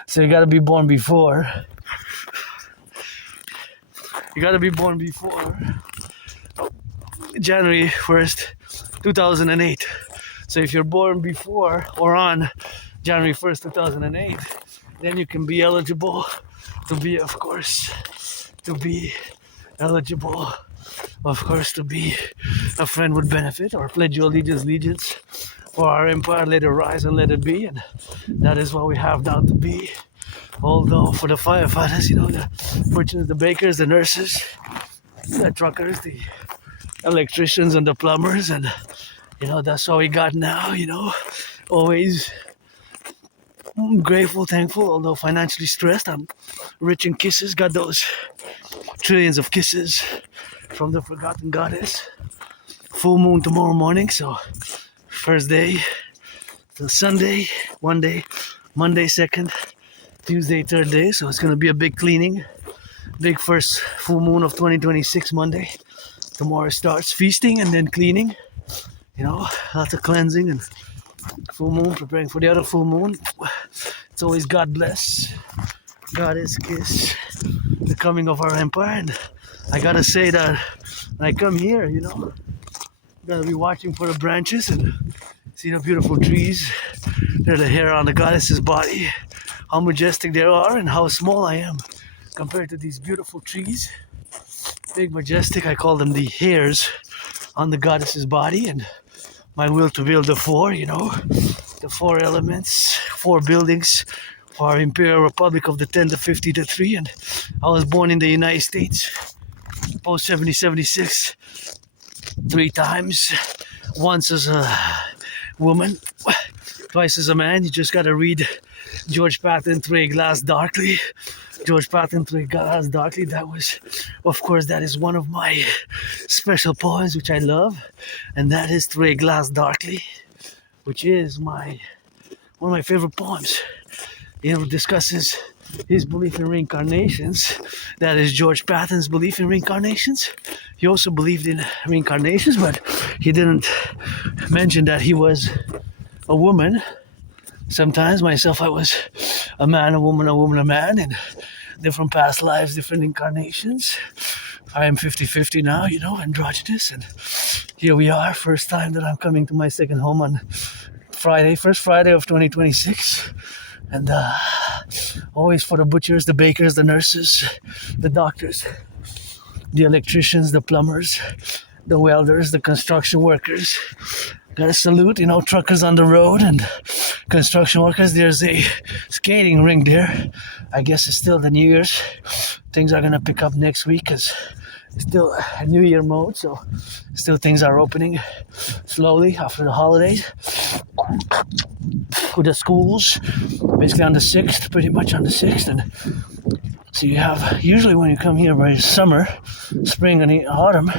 So you gotta be born before. You gotta be born before January 1st, 2008. So if you're born before or on January 1st, 2008, then you can be eligible to be, of course, to be eligible, of course, to be a friend with benefit or pledge your allegiance for our empire. Let it rise and let it be. And that is what we have now to be. Although for the firefighters, you know, the fortunate, the bakers, the nurses, the truckers, the electricians, and the plumbers, and you know, that's all we got now. You know, always grateful, thankful. Although financially stressed, I'm rich in kisses. Got those trillions of kisses from the forgotten goddess. Full moon tomorrow morning, so first day till Sunday, one day, Monday second, Tuesday third day. So it's gonna be a big cleaning, big first full moon of 2026 Monday. Tomorrow starts feasting and then cleaning. You know, lots of cleansing and full moon, preparing for the other full moon. It's always God bless, goddess kiss, the coming of our empire. And I gotta say that when I come here, you know, gotta be watching for the branches and see the beautiful trees. They're the hair on the goddess's body. How majestic they are and how small I am compared to these beautiful trees. Big, majestic. I call them the hairs on the goddess's body. And my will to build the four, you know, the four elements, four buildings, our Imperial Republic of the 10, the 50, the 3, and I was born in the United States, post 7076, 3 times, once as a woman, twice as a man. You just gotta read George Patton, Three Glass Darkly. George Patton, Three Glass Darkly. That was, of course, that is one of my special poems which I love, and that is Three Glass Darkly, which is one of my favorite poems. It discusses his belief in reincarnations. That is George Patton's belief in reincarnations. He also believed in reincarnations, but he didn't mention that he was a woman. Sometimes myself, I was a man, a woman, a man, in different past lives, different incarnations. I am 50-50 now, androgynous, and here we are, first time that I'm coming to my second home on Friday, first Friday of 2026, and always for the butchers, the bakers, the nurses, the doctors, the electricians, the plumbers, the welders, the construction workers. Gotta salute, truckers on the road and construction workers. There's a skating rink there. I guess it's still the New Year's. Things are gonna pick up next week because it's still a New Year mode, so still things are opening slowly after the holidays. With the schools, basically on the 6th, pretty much on the 6th, and so you have, usually when you come here by summer, spring and autumn,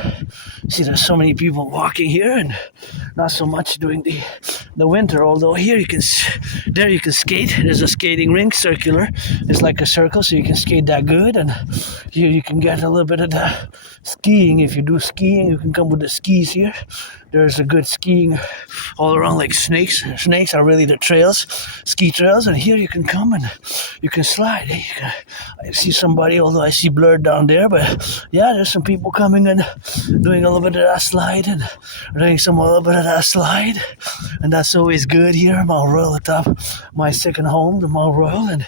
you see there's so many people walking here, and not so much during the winter, although here you can skate. There's a skating rink, circular. It's like a circle, so you can skate that good, and here you can get a little bit of the skiing. If you do skiing, you can come with the skis here. There's a good skiing all around, like snakes. Snakes are really the trails, ski trails, and here you can come and you can slide. I see somebody, although I see blurred down there, but yeah, there's some people coming and doing a little bit of that slide and doing a little bit of that slide, and that's always good here. Mount Royal atop my second home, the Mount Royal, and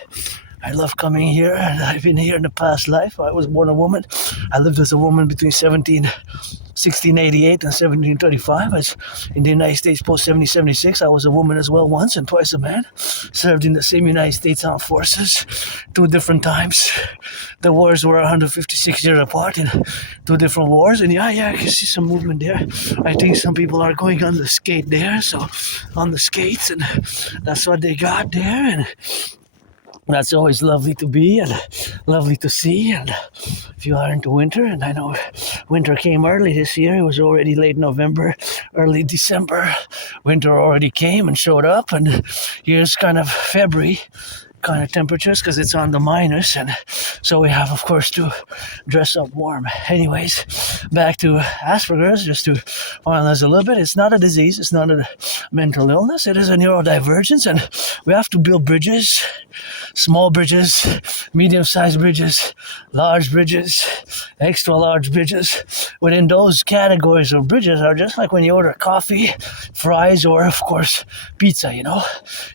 I love coming here, and I've been here in the past life. I was born a woman. I lived as a woman between 1688 and 1735. As in the United States post 7076, I was a woman as well, once and twice a man. Served in the same United States Armed Forces 2 different times. The wars were 156 years apart in 2 different wars. And yeah, I can see some movement there. I think some people are going on the skate there, so on the skates, and that's what they got there. And that's always lovely to be and lovely to see. And if you are into winter, and I know winter came early this year, it was already late November, early December. Winter already came and showed up, and here's kind of February kind of temperatures because it's on the minus, and so we have, of course, to dress up warm. Anyways, back to Asperger's, just to analyze a little bit. It's not a disease, it's not a mental illness, it is a neurodivergence, and we have to build bridges, small bridges, medium-sized bridges, large bridges, extra large bridges. Within those categories of bridges are just like when you order coffee, fries, or of course pizza.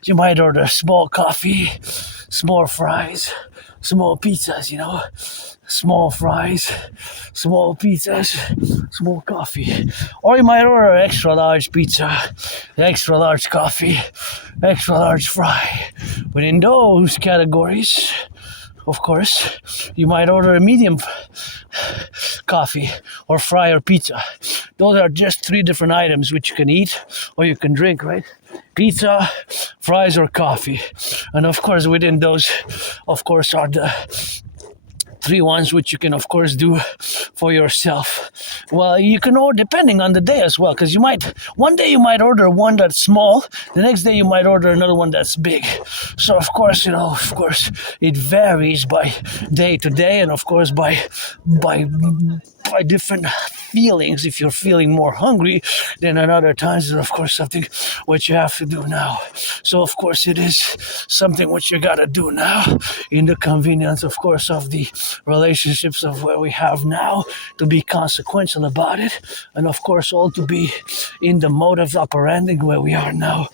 You might order small coffee, small fries, small pizzas, small fries, small pizzas, small coffee. Or you might order extra large pizza, extra large coffee, extra large fry. Within those categories, of course, you might order a medium coffee or fry or pizza. Those are just 3 different items which you can eat or you can drink, right? Pizza, fries, or coffee. And of course, within those, of course, are the 3 ones which you can, of course, do for yourself. Well, you can order depending on the day as well, because one day you might order one that's small, the next day you might order another one that's big. So of course, it varies by day to day, and of course by different feelings. If you're feeling more hungry, then at other times, of course, something what you have to do now. So of course, it is something what you gotta do now in the convenience, of course, of the relationships of where we have now, to be consequential about it, and of course, all to be in the modus operandi where we are now.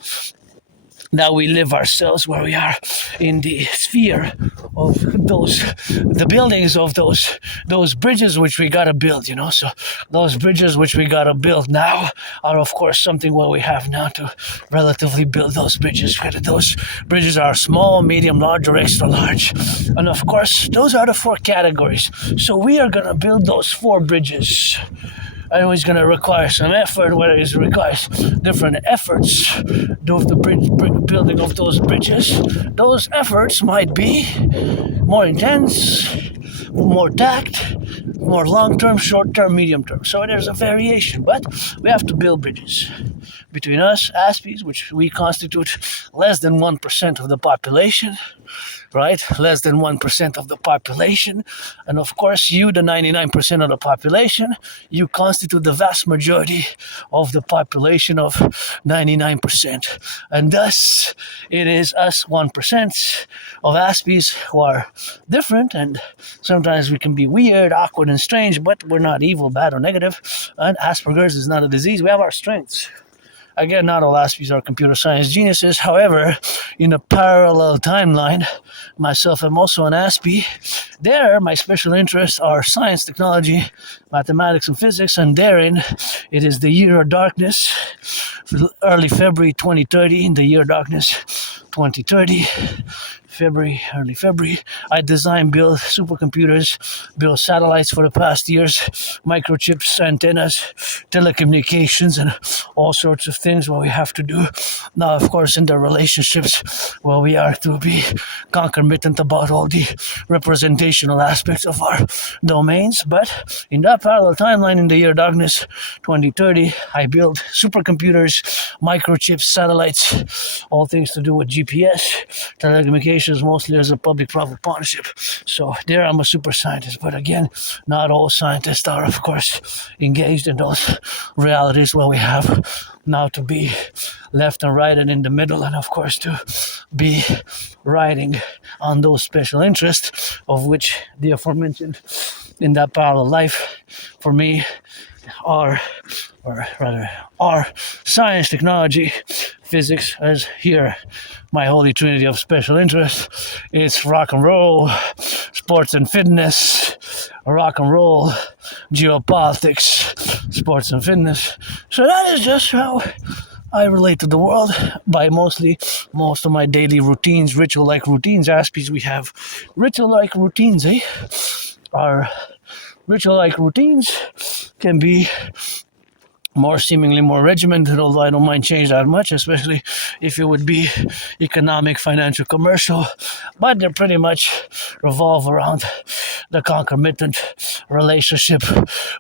Now we live ourselves where we are in the sphere the buildings of those bridges which we gotta build, you know. So those bridges which we gotta build now are of course something what we have now to relatively build those bridges. Whether those bridges are small, medium, large, or extra large, and of course those are the 4 categories. So we are gonna build those 4 bridges. I know it's going to require some effort, whether it requires different efforts of the building of those bridges. Those efforts might be more intense, more tact, more long-term, short-term, medium-term. So there's a variation, but we have to build bridges between us, Aspies, which we constitute less than 1% of the population, right? Less than 1% of the population. And of course, you, the 99% of the population, you constitute the vast majority of the population of 99%. And thus, it is us 1% of Aspies who are different, and sometimes we can be weird, awkward, and strange, but we're not evil, bad, or negative. And Asperger's is not a disease. We have our strengths. Again, not all Aspies are computer science geniuses. However, in a parallel timeline, myself, I'm also an Aspie. There, my special interests are science, technology, mathematics, and physics, and therein, it is the year of darkness, early February 2030, in the year of darkness 2030. Early February, I design, build supercomputers, build satellites for the past years, microchips, antennas, telecommunications, and all sorts of things what we have to do. Now, of course, in the relationships, well, we are to be concomitant about all the representational aspects of our domains. But in that parallel timeline, in the year darkness 2030, I build supercomputers, microchips, satellites, all things to do with GPS, telecommunications, mostly as a public-private partnership. So there I'm a super scientist. But again, not all scientists are, of course, engaged in those realities where we have now to be left and right and in the middle, and of course to be riding on those special interests, of which the aforementioned in that parallel life for me are science, technology, physics, as here my holy trinity of special interest. It's rock and roll, sports and fitness, rock and roll, geopolitics, sports and fitness. So that is just how I relate to the world by most of my daily routines, ritual-like routines. Aspies, we have ritual-like routines, Our ritual-like routines can be seemingly more regimented, although I don't mind change that much, especially if it would be economic, financial, commercial. But they pretty much revolve around the concomitant relationship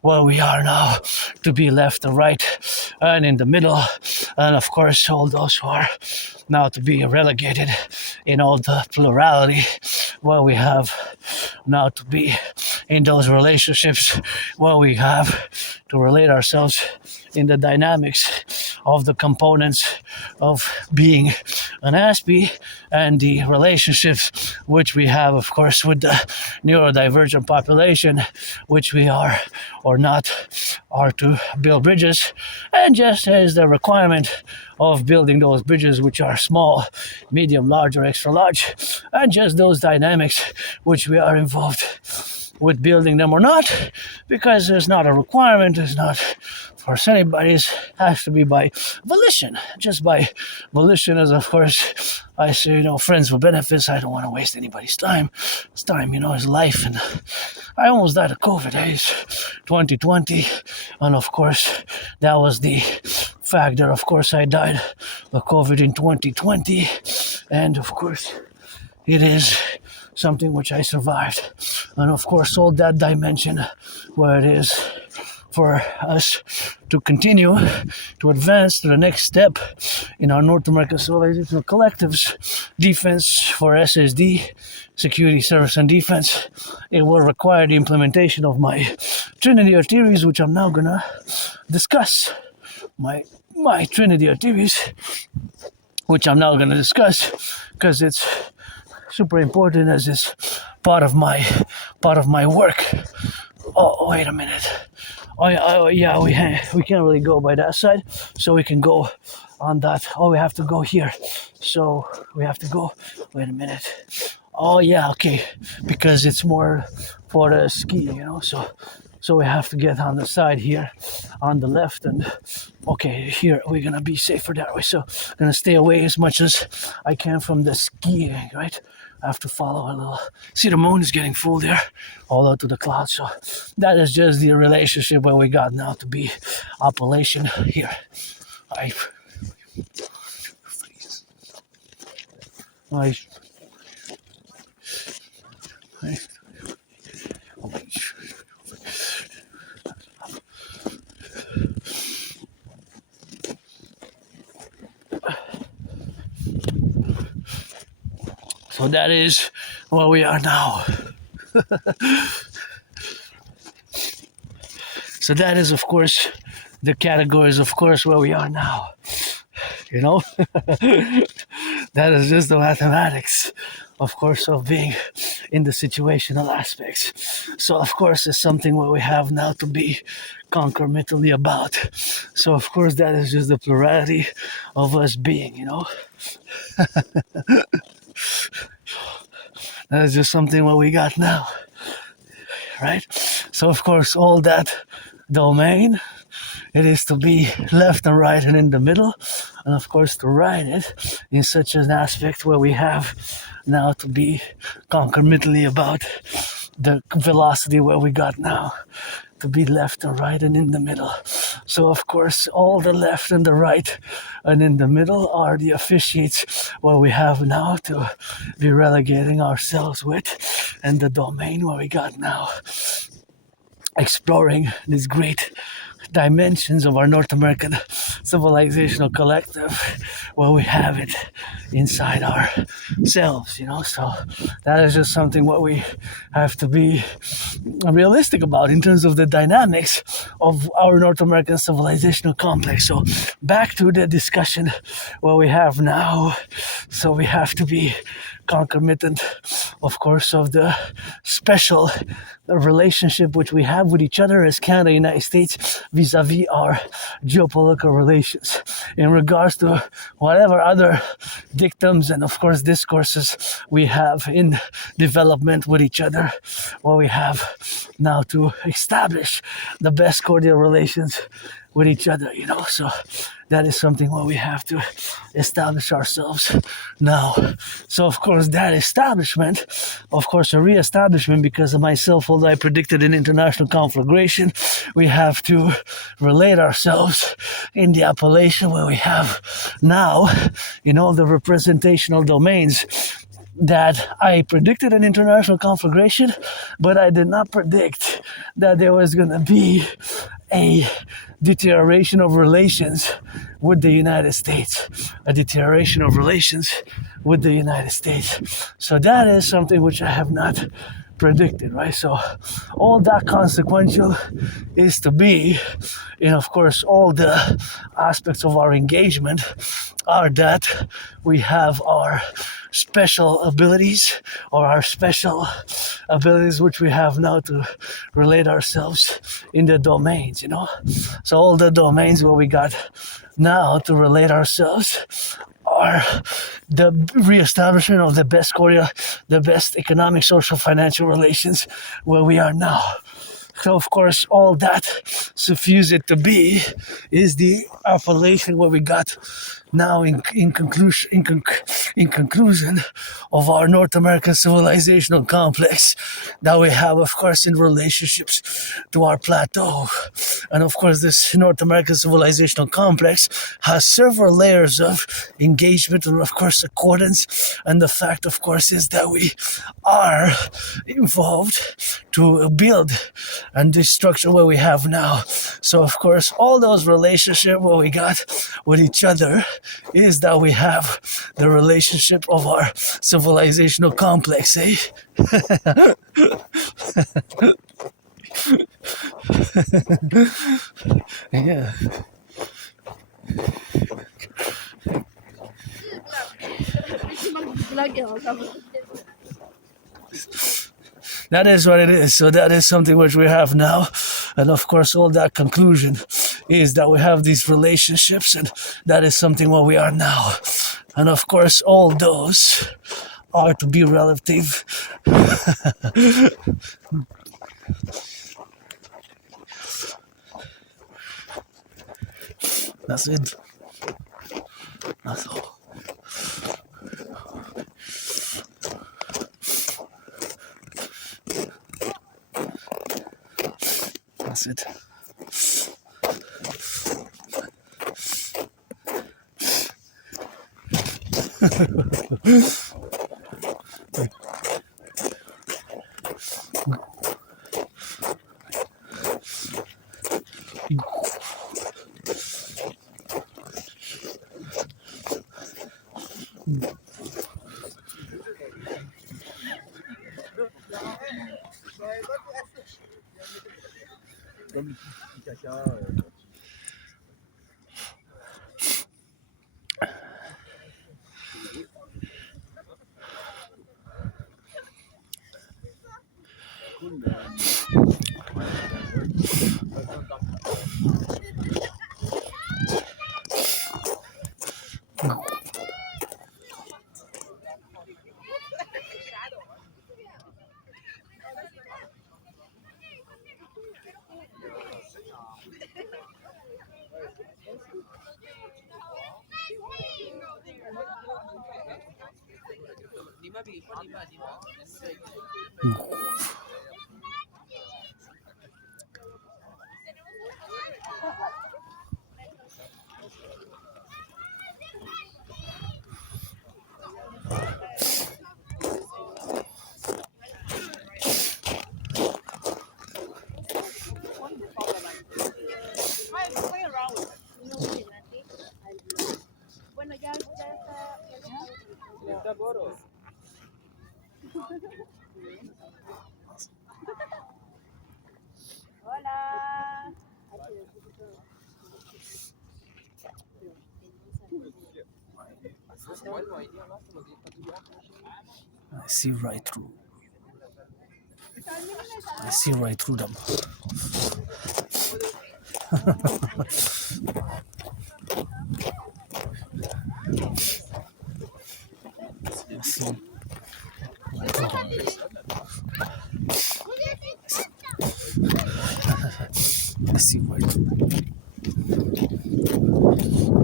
where we are now to be left and right and in the middle. And of course, all those who are now to be relegated in all the plurality where we have now to be in those relationships where we have to relate ourselves in the dynamics of the components of being an Aspie and the relationships which we have, of course, with the neurodivergent population, which we are or not are to build bridges. And just as the requirement of building those bridges which are small, medium, large, or extra large, and just those dynamics which we are involved with building them or not, because there's not a requirement, it's not force anybody, it has to be by volition. Just by volition, as of course I say, friends with benefits. I don't want to waste anybody's time. It's time, is life. And I almost died of COVID, 2020. And of course, that was the fact that, of course, I died of COVID in 2020. And of course, it is something which I survived. And of course, all that dimension where it is for us to continue to advance to the next step in our North American Civilization collectives, defense for SSD, security, service, and defense. It will require the implementation of my Trinity of theories, which I'm now gonna discuss. My Trinity of theories, which I'm now gonna discuss, because it's super important as it's part of my work. Oh, wait a minute. Yeah, we can't really go by that side, so we can go on that. Oh, we have to go here. So we have to go. Wait a minute. Oh yeah, okay, because it's more for the ski, you know. So we have to get on the side here, on the left, and okay, here we're gonna be safer that way. So I'm gonna stay away as much as I can from the skiing, right? I have to follow a little. See, the moon is getting full there, all out to the clouds. So that is just the relationship where we got now to be appellation here. I I So that is where we are now. So that is, of course, the categories, of course, where we are now. You know, that is just the mathematics, of course, of being in the situational aspects. So, of course, it's something what we have now to be concomitantly about. So, of course, that is just the plurality of us being, you know. That is just something what we got now, right? So, of course, all that domain, it is to be left and right and in the middle, and of course to write it in such an aspect where we have now to be concomitantly about the velocity where we got now to be left and right and in the middle. So of course all the left and the right and in the middle are the officiates where we have now to be relegating ourselves with, and the domain where we got now exploring these great dimensions of our North American civilizational collective, where we have it inside ourselves, you know. So that is just something what we have to be realistic about in terms of the dynamics of our North American civilizational complex. So back to the discussion where we have now. So we have to be concomitant, of course, of the special relationship which we have with each other as Canada, United States, vis-a-vis our geopolitical relations in regards to whatever other dictums and, of course, discourses we have in development with each other, where we have now to establish the best cordial relations with each other, you know. So that is something where we have to establish ourselves now. So of course that establishment, of course a re-establishment, because of myself, although I predicted an international conflagration, we have to relate ourselves in the appellation where we have now, you know, the representational domains that I predicted an international conflagration, but I did not predict that there was going to be a deterioration of relations with the United States, a deterioration of relations with the United States. So that is something which I have not predicted, right? So all that consequential is to be, and of course all the aspects of our engagement are that we have our special abilities, or our special abilities which we have now to relate ourselves in the domains, you know. So all the domains where we got now to relate ourselves are the re-establishment of the best cordial, the best economic, social, financial relations where we are now. So of course all that suffuse it to be is the appellation where we got now in conclusion of our North American civilizational complex that we have, of course, in relationships to our plateau. And of course this North American civilizational complex has several layers of engagement and of course accordance, and the fact, of course, is that we are involved to build and this structure where we have now. So of course all those relationships where we got with each other is that we have the relationship of our civilizational complex, eh? Yeah. That is what it is. So that is something which we have now. And of course, all that conclusion is that we have these relationships, and that is something where we are now. And of course, all those are to be relative. That's it. That's all. That's it. I see right through. I see right through them. I see right through them. I see right through them.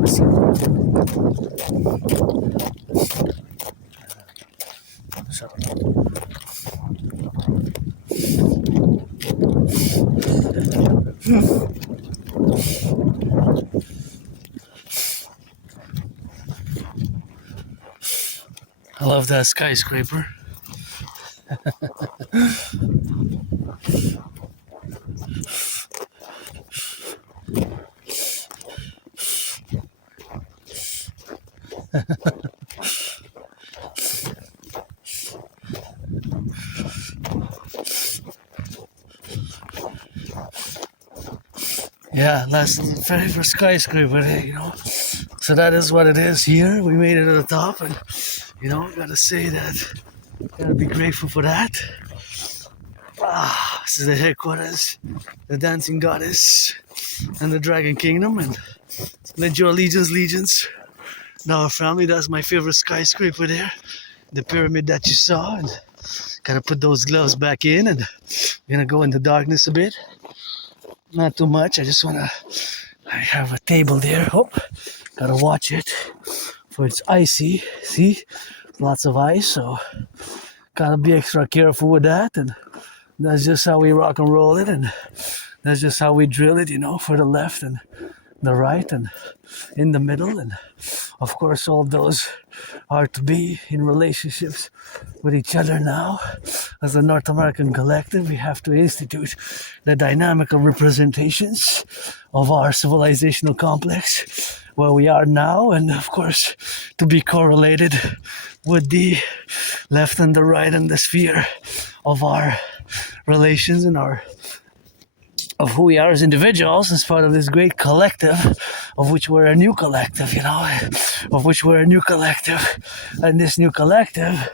I see right through them. Shut up. I love that skyscraper. Yeah, that's the very first skyscraper there, you know. So that is what it is here. We made it to the top, and you know, gotta say that, gotta be grateful for that. This is the headquarters, the dancing goddess, and the dragon kingdom, and let your legions. Now, family, that's my favorite skyscraper there, the pyramid that you saw, and gotta put those gloves back in, and we're gonna go in the darkness a bit. Not too much. I have a table there. Gotta watch it, for it's icy. See, lots of ice, so gotta be extra careful with that. And that's just how we rock and roll it, and that's just how we drill it, you know, for the left and the right and in the middle. And of course, all those are to be in relationships with each other now. As a North American collective, we have to institute the dynamical representations of our civilizational complex where we are now, and of course to be correlated with the left and the right and the sphere of our relations and of who we are as individuals as part of this great collective, of which we're a new collective, you know, of which we're a new collective. And this new collective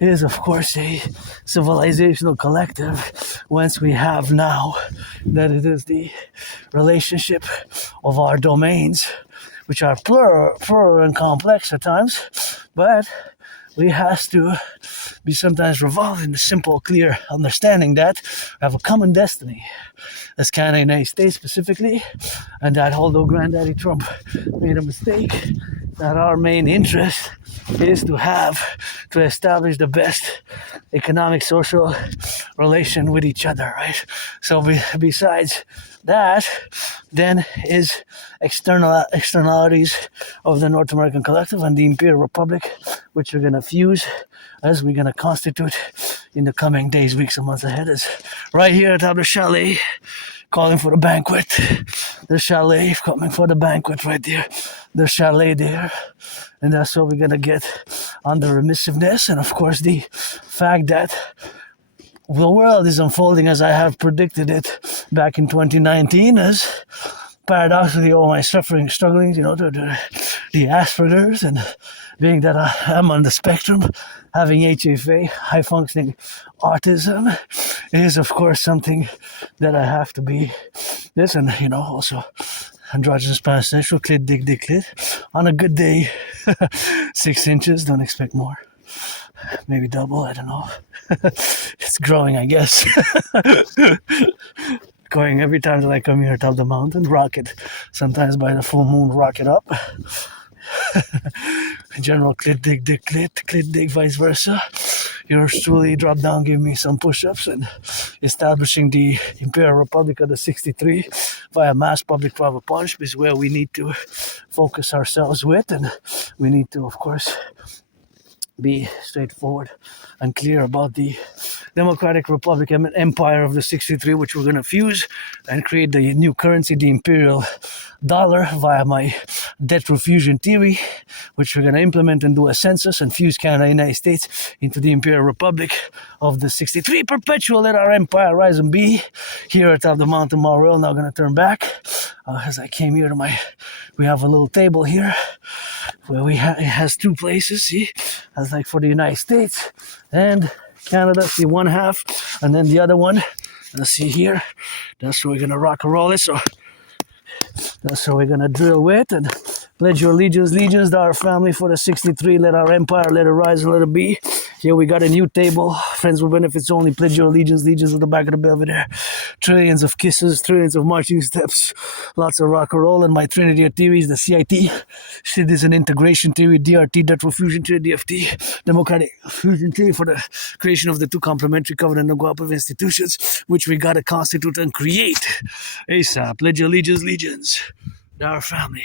is, of course, a civilizational collective, whence we have now that it is the relationship of our domains, which are plural and complex at times, but we has to be sometimes revolved in the simple, clear understanding that we have a common destiny as Canada and United States specifically, and that although Granddaddy Trump made a mistake, that our main interest is to establish the best economic, social relation with each other, right? So besides that, then is externalities of the North American Collective and the Imperial Republic, which we're going to fuse as we're going to constitute in the coming days, weeks, and months ahead. Is right here at the chalet, calling for the banquet. The chalet coming for the banquet right there. The chalet there. And that's what we're going to get on the remissiveness. And of course, the fact that the world is unfolding as I have predicted it back in 2019, as paradoxically all my strugglings, the Asperger's, and being that I am on the spectrum, having HFA, high functioning autism, is of course something that I have to be this, and also androgynous pansexual, clit, dig, clit. On a good day, 6 inches, don't expect more. Maybe double, I don't know. It's growing, I guess. Going every time that I come here top the mountain, rocket. Sometimes by the full moon, rocket up. General clit, dig, vice versa. Yours truly dropped down, gave me some push-ups, and establishing the Imperial Republic of the 63 via mass public private partnership is where we need to focus ourselves with, and we need to, of course, be straightforward and clear about the Democratic Republic Empire of the 63, which we're going to fuse and create the new currency, the Imperial Dollar, via my debt refusion theory, which we're going to implement and do a census and fuse Canada and the United States into the Imperial Republic of the 63. Perpetual, let our empire rise and be. Here at top of the mountain, Montreal, now going to turn back. As I came here to we have a little table here where it has 2 places, see? That's like for the United States and Canada, see, one half, and then the other one, let's see here, that's where we're going to rock and roll it, so that's what we're going to drill with, and pledge your allegiance to our family for the 63, let our empire, let it rise and let it be. Here we got a new table, friends with benefits only, pledge your allegiance at the back of the Belvedere. Trillions of kisses, trillions of marching steps, lots of rock and roll, and my Trinity of theories, the CIT, citizen integration theory, DRT, debt fusion theory, DFT, democratic fusion theory for the creation of the 2 complementary covenant N.A.C.W.P of institutions, which we got to constitute and create. ASAP, pledge your allegiance to our family.